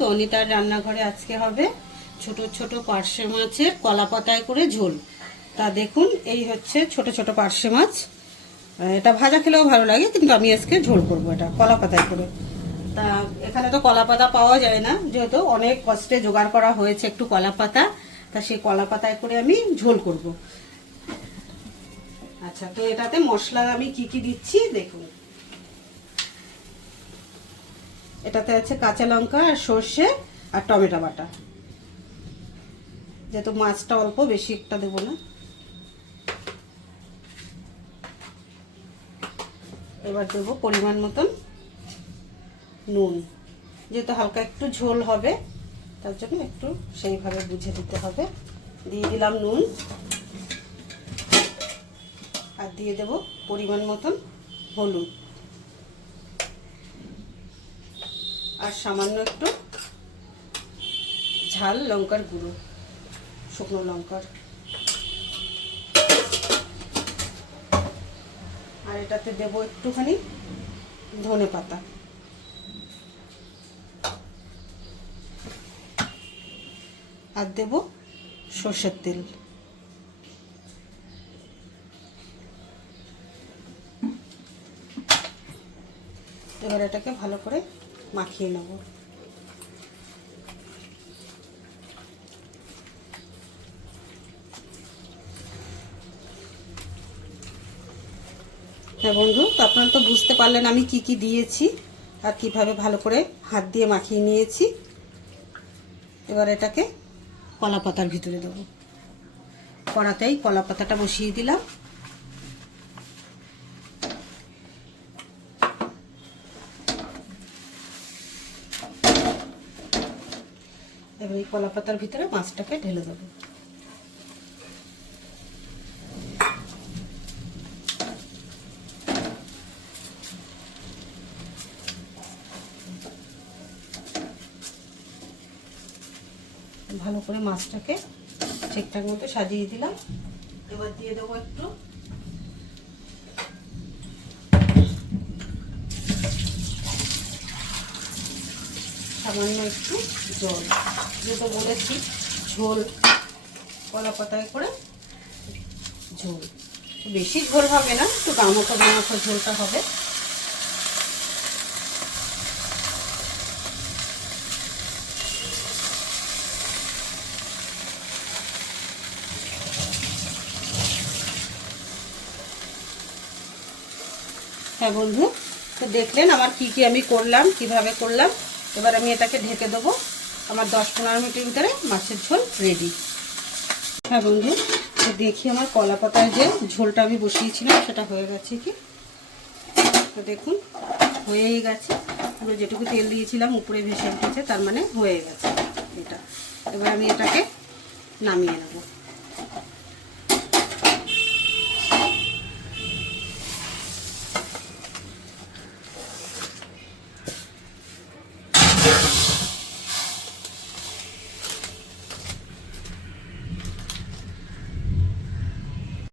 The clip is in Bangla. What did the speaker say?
তো অনিতার রান্নাঘরে আজকে হবে ছোট ছোট পার্শে মাছের কলা পাতায় করে ঝোল। তা দেখুন, এই হচ্ছে ছোট ছোট পার্শে মাছ। এটা ভাজা খেলেও ভালো লাগে, কিন্তু আমি আজকে ঝোল করব এটা কলা পাতায় করে। তা এখানে তো কলা পাতা পাওয়া যায় না, যেহেতু অনেক কষ্টে জোগাড় করা হয়েছে একটু কলা পাতা। তা সেই কলা পাতায় করে আমি ঝোল করব। আচ্ছা, তো এটাতে মশলা আমি কি কি দিচ্ছি দেখুন। এটাতে আছে কাঁচা লঙ্কা আর সর্ষে আর টমেটো বাটা। যেহেতু মাছটা অল্প, বেশি একটা দেবো না। এবার দেবো পরিমাণ মতন নুন। যেহেতু হালকা একটু ঝোল হবে, তার জন্য একটু সেইভাবে বুঝে দিতে হবে। দিয়ে দিলাম নুন, আর দিয়ে দেব পরিমাণ মতন হলুদ, আর সামান্য একটু ঝাল লঙ্কার গুঁড়ো, শুকনো লঙ্কার। আর এটাতে দেবো একটুখানি ধনে পাতা। আর দেব সর্ষের তেল। এবার এটাকে ভালো করে মাখিয়ে নেব। হ্যাঁ বন্ধু, তো আপনারা তো বুঝতে পারলেন আমি কি কি দিয়েছি আর কিভাবে ভালো করে হাত দিয়ে মাখিয়ে নিয়েছি। এবার এটাকে কলা পাতার ভিতরে দেবো। কড়াতেই কলা পাতাটা বসিয়ে দিলাম। এবার এই কলা পাতার ভিতরে মাছটাকে ঢেলে দেবো। ভালো করে মাছটাকে ঠিকঠাক মতো সাজিয়ে দিলাম। এবার দিয়ে দেবো একটু সামান্য একটু জল। যেটা বলেছি ঝোল, কলা পাতায় করে ঝোল। বেশি ঝোল হবে না, একটু গামাখো গামাখো ঝোলটা হবে। হ্যাঁ বন্ধু, তো দেখলেন আমার কি কি আমি করলাম, কিভাবে করলাম। এবার আমি এটাকে ঢেকে দেবো। আমার 10-15 মিনিটের ভিতরে মাছের ঝোল রেডি। হ্যাঁ বন্ধু, তো দেখি আমার কলা পাতায় যে ঝোলটা আমি বসিয়েছিলাম সেটা হয়ে গেছে কি। তো দেখুন, হয়েই গেছে। আমি যেটুকু তেল দিয়েছিলাম উপরে ভেসে উঠেছে, তার মানে হয়ে গেছে এটা। এবার আমি এটাকে নামিয়ে নেব।